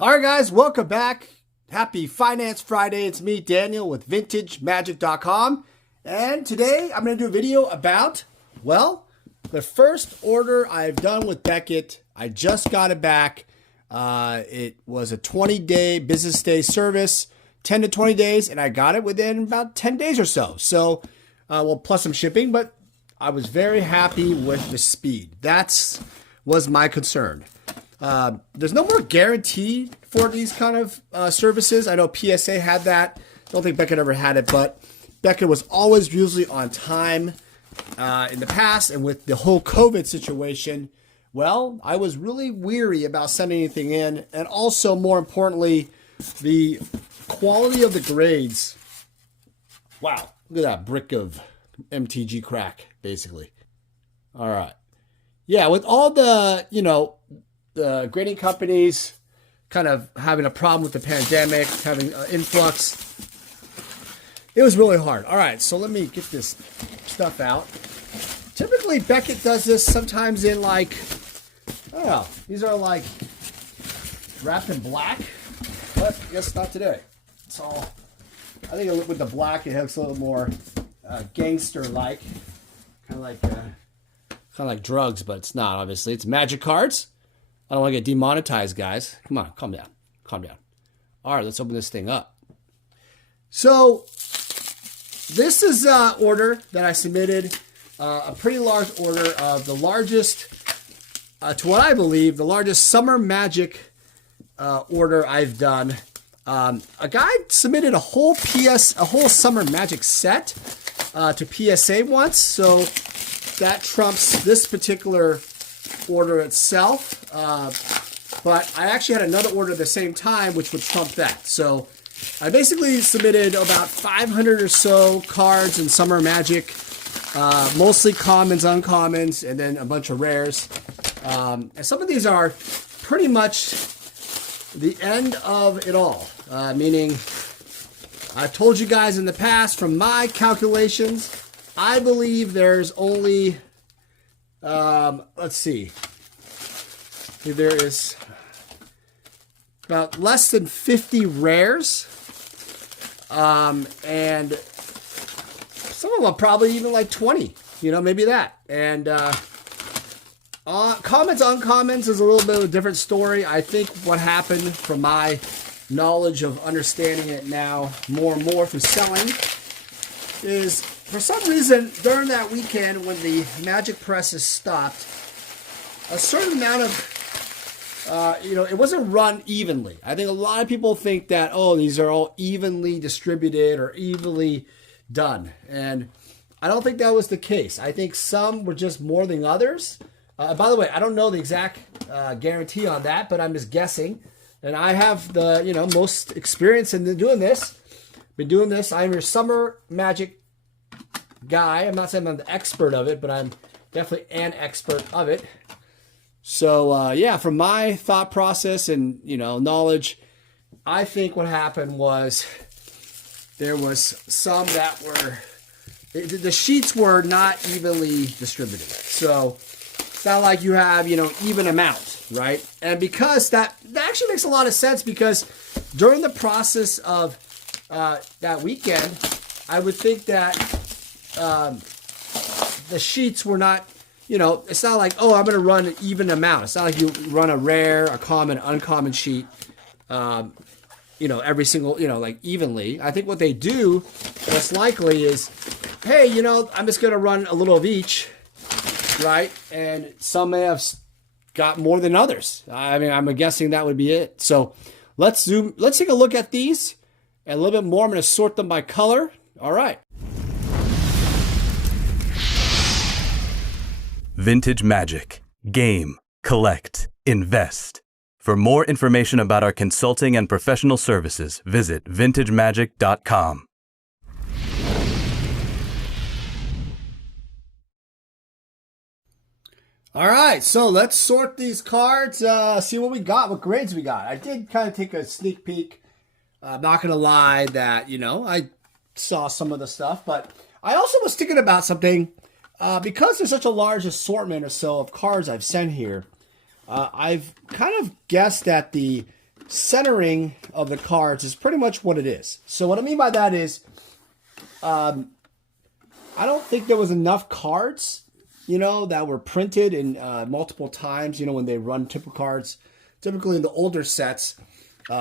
All right, guys, welcome back. Happy Finance Friday. It's me, Daniel, with VintageMagic.com. And today I'm going to do a video about, well, the first order I've done with Beckett. I just got it back. It was a 20-day business day service, 10 to 20 days, and I got it within about 10 days or so. So, well, plus some shipping, but I was very happy with the speed. That was my concern. There's no more guarantee for these kind of services. I know PSA had that. I don't think Beckett ever had it, but Beckett was always usually on time in the past. And with the whole COVID situation, well, I was really weary about sending anything in. And also, more importantly, the quality of the grades. Wow, look at that brick of MTG crack, basically. All right. Yeah, with all the, the grading companies kind of having a problem with the pandemic, having an influx, it was really hard. All right, so let me get this stuff out. Typically, Beckett does this sometimes in like, I don't know, these are like wrapped in black, but I guess not today. It's all, I think with the black, it looks a little more gangster-like, kind of like drugs, but it's not, obviously. It's magic cards. I don't want to get demonetized, guys. Come on, calm down. Calm down. All right, let's open this thing up. So this is an order that I submitted, a pretty large order of the largest, to what I believe, the largest Summer Magic order I've done. A guy submitted a whole Summer Magic set to PSA once, so that trumps this particular order itself. But I actually had another order at the same time, which would trump that. So I basically submitted about 500 or so cards in Summer Magic, mostly commons, uncommons, and then a bunch of rares. And some of these are pretty much the end of it all, meaning I've told you guys in the past, from my calculations, I believe there's only, let's see, there is about less than 50 rares, and some of them probably even like 20, maybe that. And commons, uncommons is a little bit of a different story. I think what happened, from my knowledge of understanding it now more and more through selling, is for some reason during that weekend when the Magic presses stopped, a certain amount of it wasn't run evenly. I think a lot of people think that, oh, these are all evenly distributed or evenly done. And I don't think that was the case. I think some were just more than others. By the way, I don't know the exact guarantee on that, but I'm just guessing. And I have the, most experience in doing this. Been doing this. I'm your Summer Magic guy. I'm not saying I'm the expert of it, but I'm definitely an expert of it. So, yeah, from my thought process and, knowledge, I think what happened was there was some that were, the sheets were not evenly distributed. So it's not like you have, even amount, right? And because that actually makes a lot of sense, because during the process of that weekend, I would think that the sheets were not, it's not like, oh, I'm going to run an even amount. It's not like you run a rare, a common, uncommon sheet, every single, like evenly. I think what they do, most likely, is, hey, I'm just going to run a little of each, right? And some may have got more than others. I mean, I'm guessing that would be it. So let's take a look at these and a little bit more. I'm going to sort them by color. All right. Vintage Magic. Game, collect, invest. For more information about our consulting and professional services, visit VintageMagic.com. All right, so let's sort these cards, see what we got, what grades we got. I did kind of take a sneak peek. I'm not going to lie that, I saw some of the stuff, but I also was thinking about something. Because there's such a large assortment or so of cards I've sent here, I've kind of guessed that the centering of the cards is pretty much what it is. So what I mean by that is, I don't think there was enough cards, that were printed in multiple times, when they run typical cards. Typically in the older sets,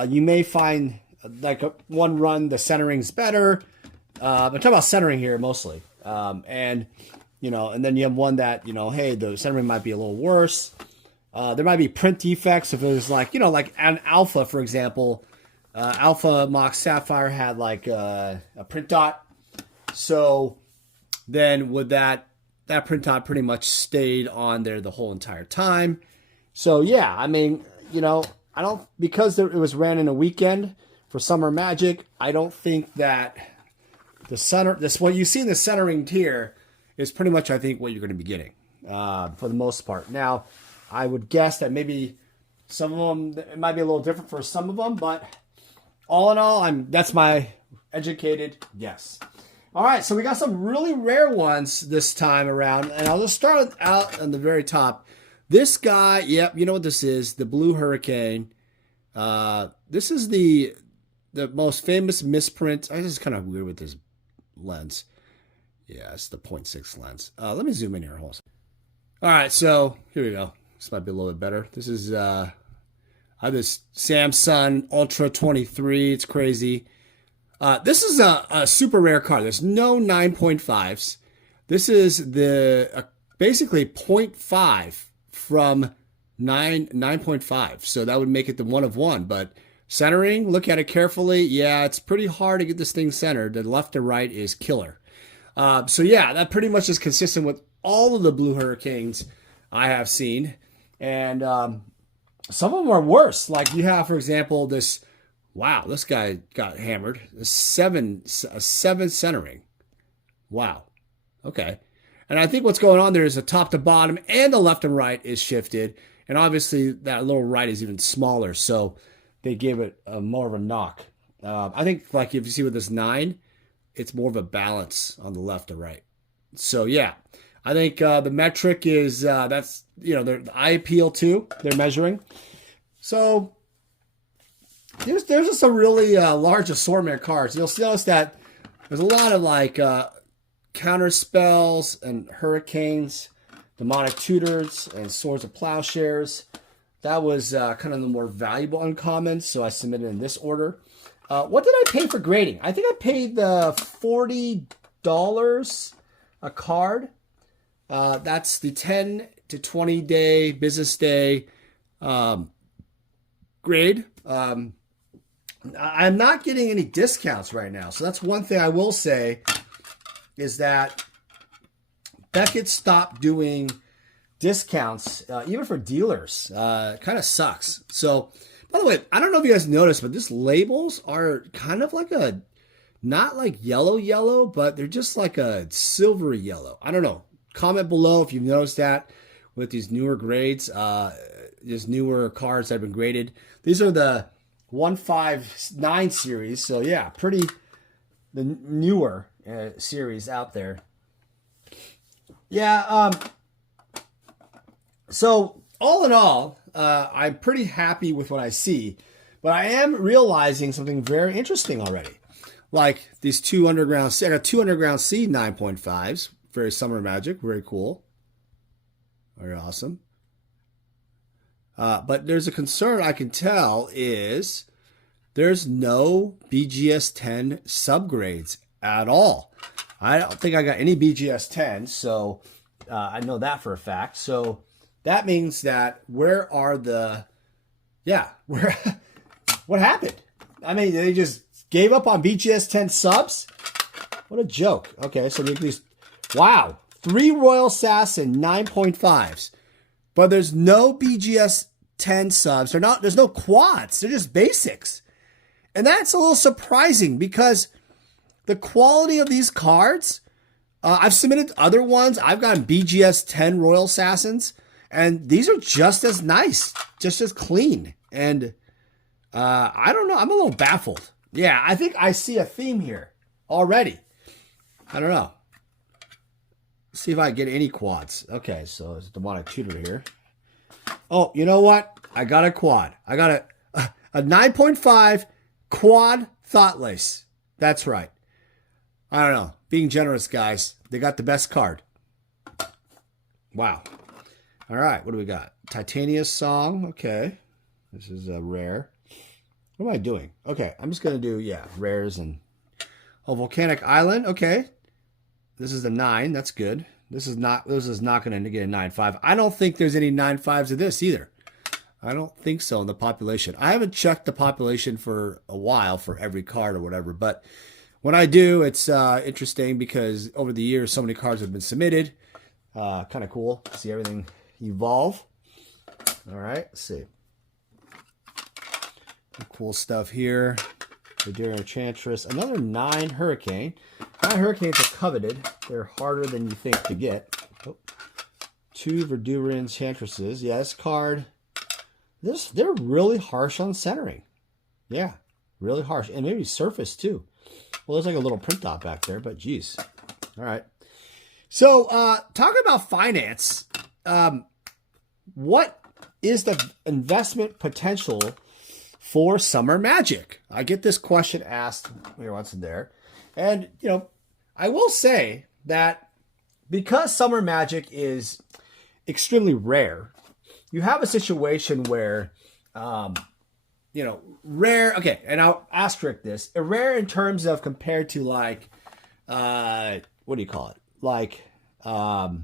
you may find like one run, the centering's better. I'm talking about centering here mostly. And then you have one that, hey, the centering might be a little worse. There might be print defects if it was like, like an Alpha, for example. Alpha Mox Sapphire had like a print dot. So then with that print dot pretty much stayed on there the whole entire time. So yeah, I mean, I don't, because it was ran in a weekend for Summer Magic, I don't think that what you see in the centering tier is pretty much, I think, what you're going to be getting for the most part. Now, I would guess that maybe some of them, it might be a little different for some of them, but all in all, that's my educated guess. All right, so we got some really rare ones this time around, and I'll just start out on the very top. This guy, yep, you know what this is, the Blue Hurricane. This is the most famous misprint. This is kind of weird with this lens. Yeah, it's the 0.6 lens. Let me zoom in here. Hold on. All right, so here we go. This might be a little bit better. This is I have this Samsung Ultra 23. It's crazy. This is a super rare card. There's no 9.5s. This is basically 0.5 from 9.5. So that would make it the 1 of 1. But centering, look at it carefully. Yeah, it's pretty hard to get this thing centered. The left to right is killer. So yeah, that pretty much is consistent with all of the Blue Hurricanes I have seen. And some of them are worse. Like you have, for example, this, wow, this guy got hammered. A 7 centering. Wow. Okay. And I think what's going on there is the top to bottom and the left and right is shifted. And obviously that little right is even smaller. So they give it more of a knock. I think like if you see with this 9, it's more of a balance on the left and right. So yeah, I think the metric is, that's, the eye appeal too, they're measuring. So there's just a really large assortment of cards. You'll notice that there's a lot of like counter spells and hurricanes, demonic tutors, and swords of plowshares. That was kind of the more valuable uncommons, so I submitted in this order. What did I pay for grading? I think I paid the $40 a card. That's the 10 to 20 day business day grade. I'm not getting any discounts right now. So that's one thing I will say is that Beckett stopped doing discounts, even for dealers. Kind of sucks. So, by the way, I don't know if you guys noticed, but these labels are kind of like not like yellow, but they're just like a silvery yellow. I don't know. Comment below if you've noticed that with these newer grades, these newer cards that have been graded. These are the 159 series. So yeah, the newer series out there. Yeah. So all in all, I'm pretty happy with what I see, but I am realizing something very interesting already. Like these two Underground Sea, I got two Underground Sea 9.5s, very Summer Magic, very cool. Very awesome. But there's a concern I can tell is there's no BGS 10 subgrades at all. I don't think I got any BGS 10, so I know that for a fact. So that means that what happened? I mean, they just gave up on BGS 10 subs? What a joke. Okay, so these, wow, 3 Royal Assassin 9.5s, but there's no BGS 10 subs. There's no quads. They're just basics. And that's a little surprising because the quality of these cards, I've submitted other ones. I've gotten BGS 10 Royal Assassins, and these are just as nice, just as clean. And I don't know. I'm a little baffled. Yeah, I think I see a theme here already. I don't know. Let's see if I get any quads. Okay, so there's a demonic tutor here. Oh, you know what? I got a quad. I A 9.5 quad Thoughtless. That's right. I don't know. Being generous, guys. They got the best card. Wow. All right. What do we got? Titania Song. Okay. This is a rare. What am I doing? Okay. I'm just going to do, rares and... Oh, Volcanic Island. Okay. This is a 9. That's good. This is not going to get a 9.5. I don't think there's any 9.5s of this either. I don't think so in the population. I haven't checked the population for a while for every card or whatever, but when I do, it's interesting because over the years, so many cards have been submitted. Kind of cool to see everything evolve. All right, let's see. Cool stuff here. Verdura Enchantress. Another 9 Hurricane. 9 Hurricanes are coveted. They're harder than you think to get. Oh. 2 Verdura Enchantresses. Yeah, this card... They're really harsh on centering. Yeah, really harsh. And maybe surface too. Well, there's like a little print dot back there, but geez. All right. So talking about finance, what is the investment potential for Summer Magic? I get this question asked here once and there. And, I will say that because Summer Magic is extremely rare, you have a situation where, rare, okay, and I'll asterisk this, rare in terms of compared to like, what do you call it? Like a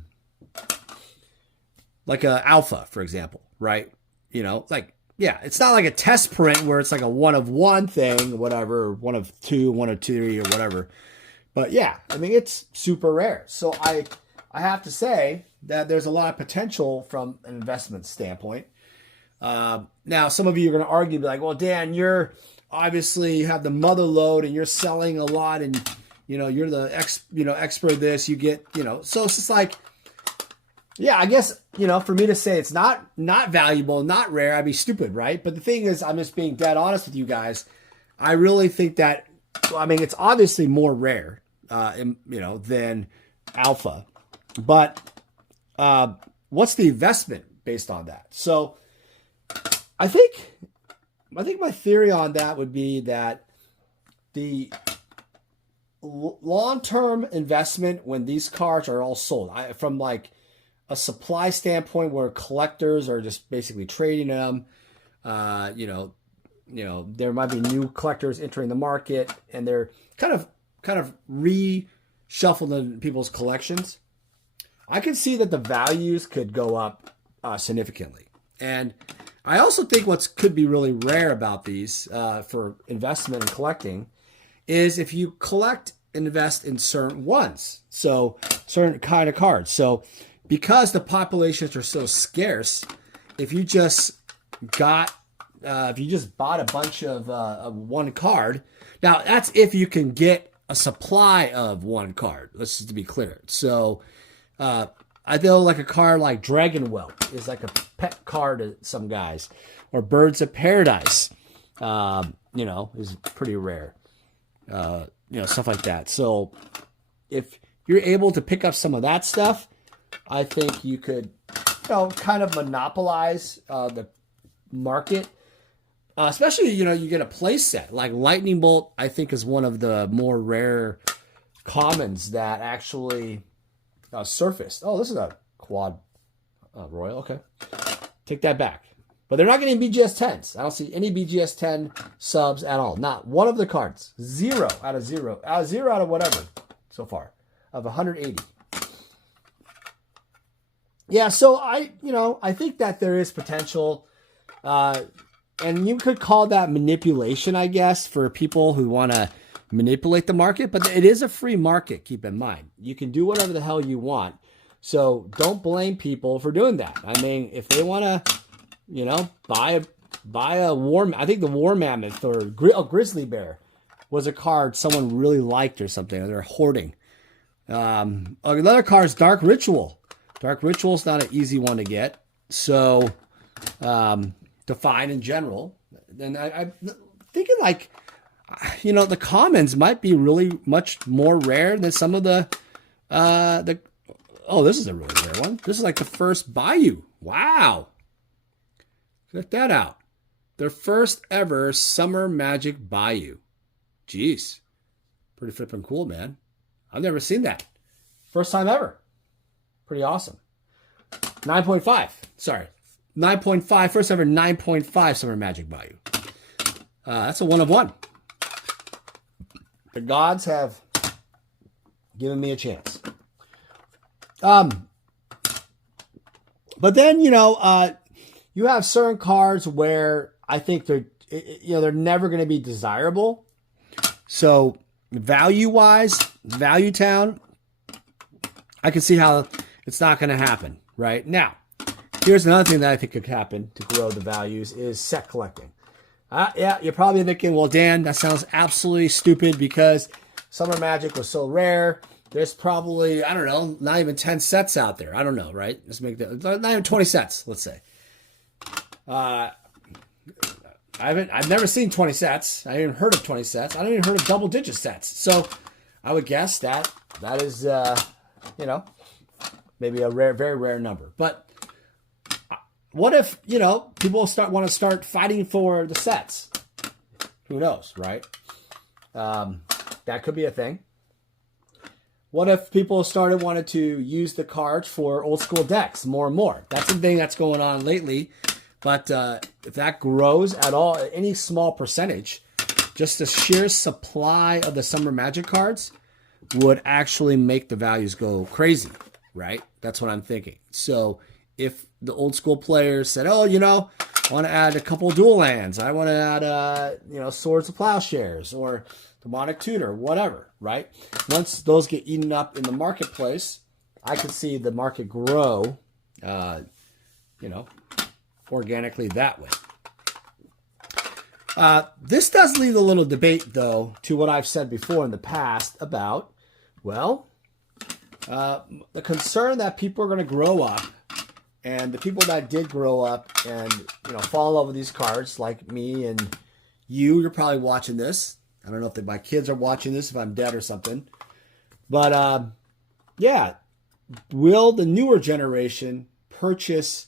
alpha, for example, right? It's not like a test print where it's like a 1 of 1 thing, whatever, 1 of 2, 1 of 3 or whatever. But yeah, I mean, it's super rare. So I have to say that there's a lot of potential from an investment standpoint. Now, some of you are going to argue, be like, well, Dan, you're obviously have the mother load and you're selling a lot and, you're the expert this, you get, so it's just like, yeah, I guess, for me to say it's not valuable, not rare, I'd be stupid, right? But the thing is, I'm just being dead honest with you guys. I really think that, it's obviously more rare, than alpha, but what's the investment based on that? So I think my theory on that would be that the long-term investment when these cards are all sold, from like a supply standpoint where collectors are just basically trading them, there might be new collectors entering the market and they're kind of reshuffled in people's collections. I can see that the values could go up significantly. And I also think what could be really rare about these for investment and collecting is if you collect and invest in certain ones. So certain kind of cards. So because the populations are so scarce, if you just bought a bunch of one card, now that's if you can get a supply of one card. Let's just be clear. So I know like a card like Dragon Whelp is like a pet card to some guys, or Birds of Paradise, is pretty rare. Stuff like that. So if you're able to pick up some of that stuff, I think you could, kind of monopolize the market. Especially, you get a play set like Lightning Bolt. I think is one of the more rare commons that actually surfaced. Oh, this is a quad royal. Okay, take that back. But they're not getting BGS 10s. I don't see any BGS 10 subs at all. Not one of the cards. 0 out of 0. 0 out of whatever so far of 180. Yeah, so I think that there is potential. And you could call that manipulation, I guess, for people who want to manipulate the market. But it is a free market, keep in mind. You can do whatever the hell you want. So don't blame people for doing that. I mean, if they want to, buy a war... I think the War Mammoth or Grizzly Bear was a card someone really liked or something. Or they're hoarding. Another card is Dark Ritual. Dark Ritual is not an easy one to get. So... defined in general, and I'm thinking like, the commons might be really much more rare than some of the. Oh, this is a really rare one. This is like the first Bayou. Wow, check that out. their first ever Summer Magic Bayou. Jeez. Pretty flippin' cool, man. I've never seen that. First time ever. Pretty awesome. 9.5. Sorry. 9.5. First ever 9.5 Summer Magic Bayou. That's a 1 of 1. The gods have given me a chance. But then, you have certain cards where I think they're never going to be desirable. So value-wise, Value Town, I can see how it's not going to happen right now. Here's another thing that I think could happen to grow the values is set collecting. Yeah, you're probably thinking, well, Dan, that sounds absolutely stupid because Summer Magic was so rare. There's probably, I don't know, not even 10 sets out there. I don't know, right? Let's make that, not even 20 sets, let's say. I've never seen 20 sets. I haven't even heard of 20 sets. I don't even heard of double-digit sets. So I would guess that is, maybe a rare, very rare number. But what if, people want to start fighting for the sets? Who knows, right? That could be a thing. What if people wanted to use the cards for old school decks more and more? That's the thing that's going on lately. But if that grows at all, any small percentage, just the sheer supply of the Summer Magic cards would actually make the values go crazy, right? That's what I'm thinking. So if the old school players said, oh, I want to add a couple dual lands. I want to add, Swords of Plowshares or Demonic Tutor, whatever, right? Once those get eaten up in the marketplace, I could see the market grow, organically that way. This does leave a little debate, though, to what I've said before in the past about, the concern that people are going to grow up, and the people that did grow up and, fall in love with these cards, like me and you're probably watching this. I don't know if my kids are watching this, if I'm dead or something. But, will the newer generation purchase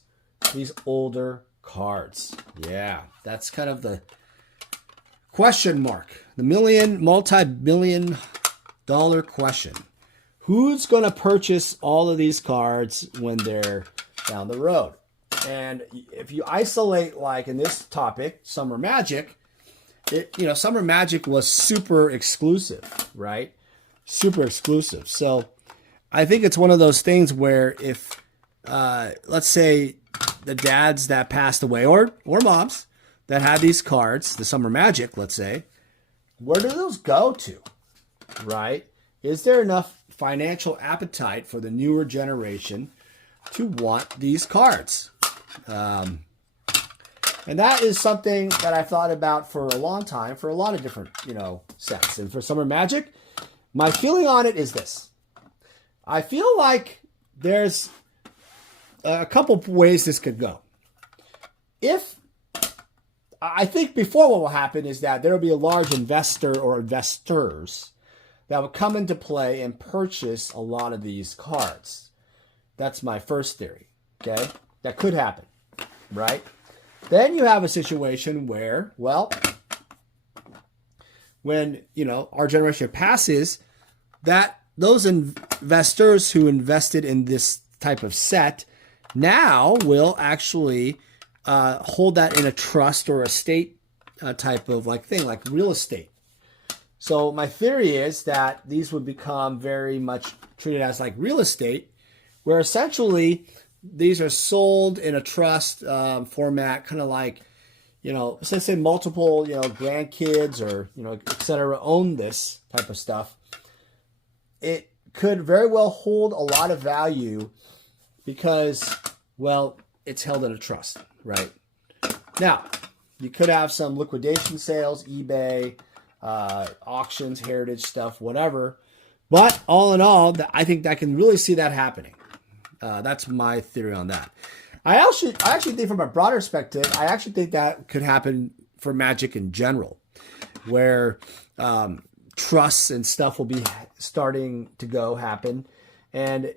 these older cards? Yeah, that's kind of the question mark. The multi-billion dollar question. Who's going to purchase all of these cards when they're down the road? And if you isolate, like in this topic, Summer Magic, Summer Magic was super exclusive, right? Super exclusive. So I think it's one of those things where if, let's say, the dads that passed away or moms that had these cards, the Summer Magic, let's say, where do those go to, right? Is there enough financial appetite for the newer generation to want these cards? And that is something that I've thought about for a long time, for a lot of different, sets. And for Summer Magic, my feeling on it is this. I feel like there's a couple ways this could go. I think before what will happen is that there will be a large investor or investors that will come into play and purchase a lot of these cards. That's my first theory, okay? That could happen, right? Then you have a situation where, when, our generation passes, that those investors who invested in this type of set now will actually hold that in a trust or estate type of thing, like real estate. So my theory is that these would become very much treated as like real estate, where essentially these are sold in a trust format, kind of like, let's say multiple, grandkids or, et cetera, own this type of stuff. It could very well hold a lot of value because, it's held in a trust, right? Now, you could have some liquidation sales, eBay, auctions, heritage stuff, whatever. But all in all, I think I can really see that happening. That's my theory on that. I actually think from a broader perspective, I actually think that could happen for Magic in general, where trusts and stuff will be starting to happen. And,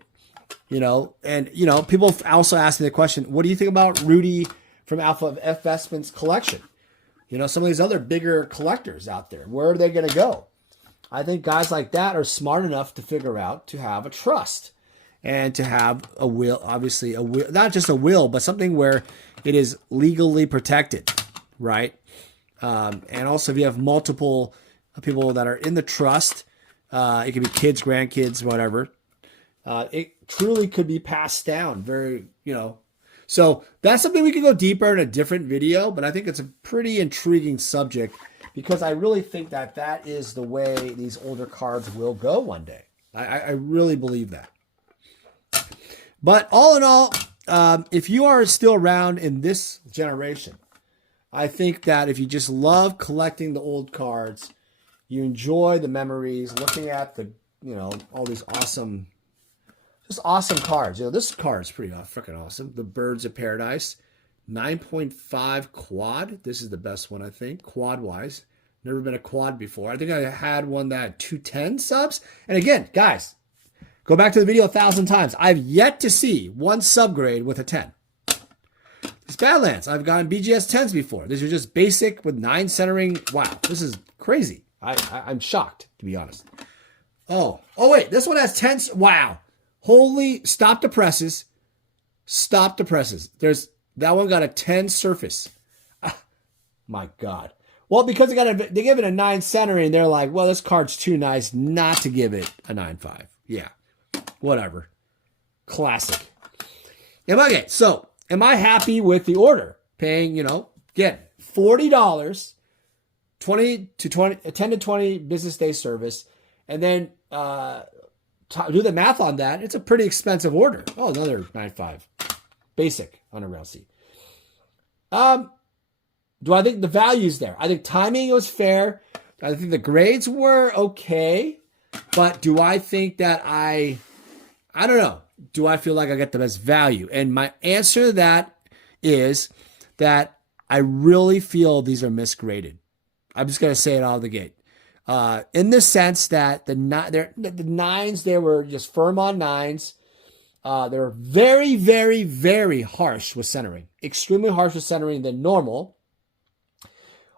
people also ask me the question, what do you think about Rudy from Alpha Investments collection? You know, some of these other bigger collectors out there, where are they going to go? I think guys like that are smart enough to figure out to have a trust and to have a will, obviously a will, not just a will, but something where it is legally protected, right? And also if you have multiple people that are in the trust, it could be kids, grandkids, whatever. It truly could be passed down very, you know. So that's something we could go deeper in a different video, but I think it's a pretty intriguing subject because I really think that that is the way these older cards will go one day. I really believe that. But all in all, if you are still around in this generation, I think that if you just love collecting the old cards, you enjoy the memories, looking at the, you know, all these awesome, just awesome cards. You know, this card is pretty freaking awesome. The Birds of Paradise, 9.5 quad. This is the best one, I think, quad-wise. Never been a quad before. I think I had one that had 210 subs. And again, guys, go back to the video 1,000 times. I've yet to see one subgrade with a 10. These Badlands, I've gotten BGS 10s before. These are just basic with 9 centering. Wow, this is crazy. I'm shocked, to be honest. Oh wait, this one has 10s. Wow. Holy, stop the presses. Stop the presses. That one got a 10 surface. My God. Well, because they give it a 9 centering, they're like, well, this card's too nice not to give it a 9.5. Yeah, whatever. Classic. Okay, so am I happy with the order? Paying, you know, again, $40, 10 to 20 business day service, and then do the math on that. It's a pretty expensive order. Oh, another 9.5. Basic on a rail C. Do I think the value's there? I think timing was fair. I think the grades were okay. But do I think that I don't know. Do I feel like I get the best value? And my answer to that is that I really feel these are misgraded. I'm just going to say it out of the gate. In the sense that the nines, they were just firm on nines. They were very, very, very harsh with centering. Extremely harsh with centering than normal.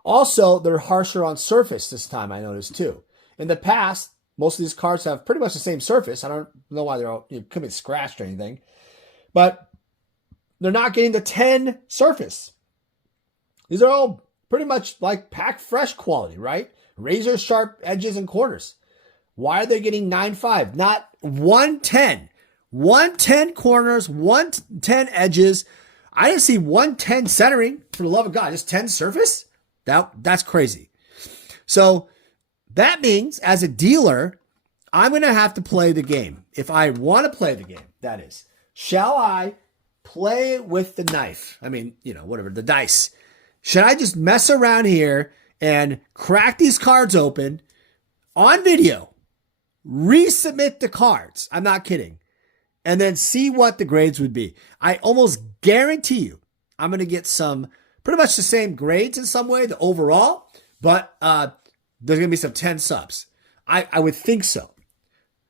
Also, they're harsher on surface this time, I noticed too. In the past, most of these cards have pretty much the same surface. I don't know why they're all, could be scratched or anything. But they're not getting the 10 surface. These are all pretty much like pack fresh quality, right? Razor sharp edges and corners. Why are they getting 9.5? Not 110. 110 corners, 110 edges. I didn't see 110 centering, for the love of God. Just 10 surface? That's crazy. So that means as a dealer, I'm going to have to play the game. If I want to play the game, that is. Shall I play with the knife? I mean, whatever, the dice. Should I just mess around here and crack these cards open on video, resubmit the cards? I'm not kidding. And then see what the grades would be. I almost guarantee you I'm going to get some pretty much the same grades in some way, the overall, but there's going to be some 10 subs. I would think so.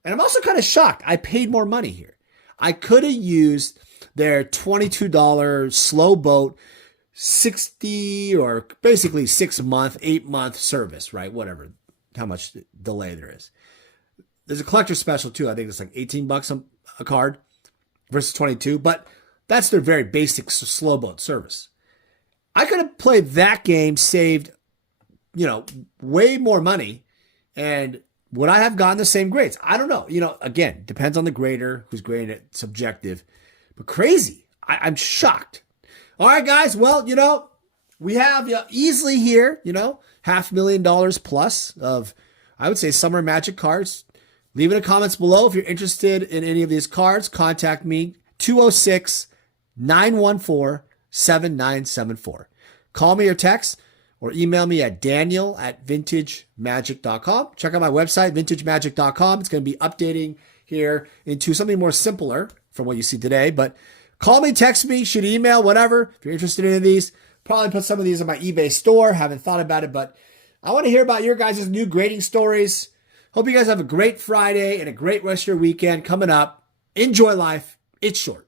And I'm also kind of shocked. I paid more money here. I could have used their $22 slow boat 60 or basically 6-month, 8-month service, right? Whatever, how much delay there is. There's a collector special too. I think it's like $18 a card versus 22, but that's their very basic slow boat service. I could have played that game, saved, way more money, and would I have gotten the same grades? I don't know. Again, depends on the grader who's grading it, subjective, but crazy. I'm shocked. All right, guys. Well, we have easily here, $500,000 plus of, I would say, summer Magic cards. Leave it in the comments below if you're interested in any of these cards. Contact me, 206-914-7974. Call me or text or email me at daniel@vintagemagic.com. Check out my website, vintagemagic.com. It's going to be updating here into something more simpler from what you see today. But call me, text me, shoot email, whatever. If you're interested in these, probably put some of these in my eBay store. Haven't thought about it, but I want to hear about your guys' new grading stories. Hope you guys have a great Friday and a great rest of your weekend coming up. Enjoy life. It's short.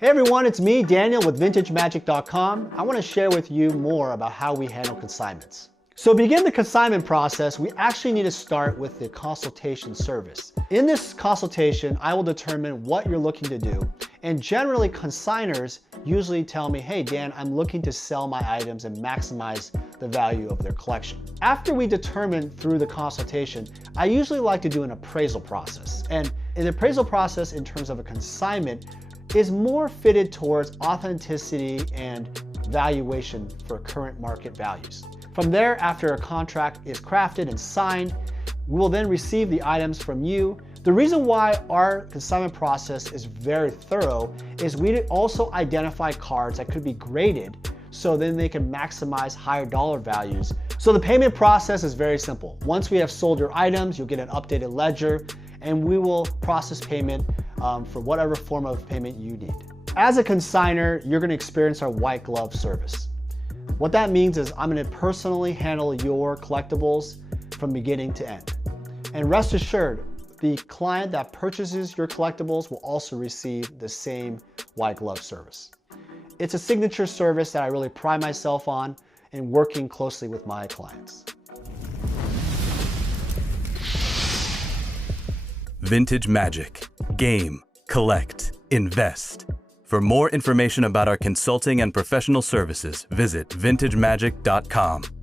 Hey everyone, it's me, Daniel with VintageMagic.com. I want to share with you more about how we handle consignments. So to begin the consignment process, we actually need to start with the consultation service. In this consultation, I will determine what you're looking to do. And generally, consigners usually tell me, hey Dan, I'm looking to sell my items and maximize the value of their collection. After we determine through the consultation, I usually like to do an appraisal process. And an appraisal process in terms of a consignment is more fitted towards authenticity and valuation for current market values. From there, after a contract is crafted and signed, we will then receive the items from you. The reason why our consignment process is very thorough is we also identify cards that could be graded so then they can maximize higher dollar values. So the payment process is very simple. Once we have sold your items, you'll get an updated ledger and we will process payment for whatever form of payment you need. As a consigner, you're gonna experience our white glove service. What that means is I'm gonna personally handle your collectibles from beginning to end. And rest assured, the client that purchases your collectibles will also receive the same white glove service. It's a signature service that I really pride myself on in working closely with my clients. Vintage Magic. Game, collect, invest. For more information about our consulting and professional services, visit vintagemagic.com.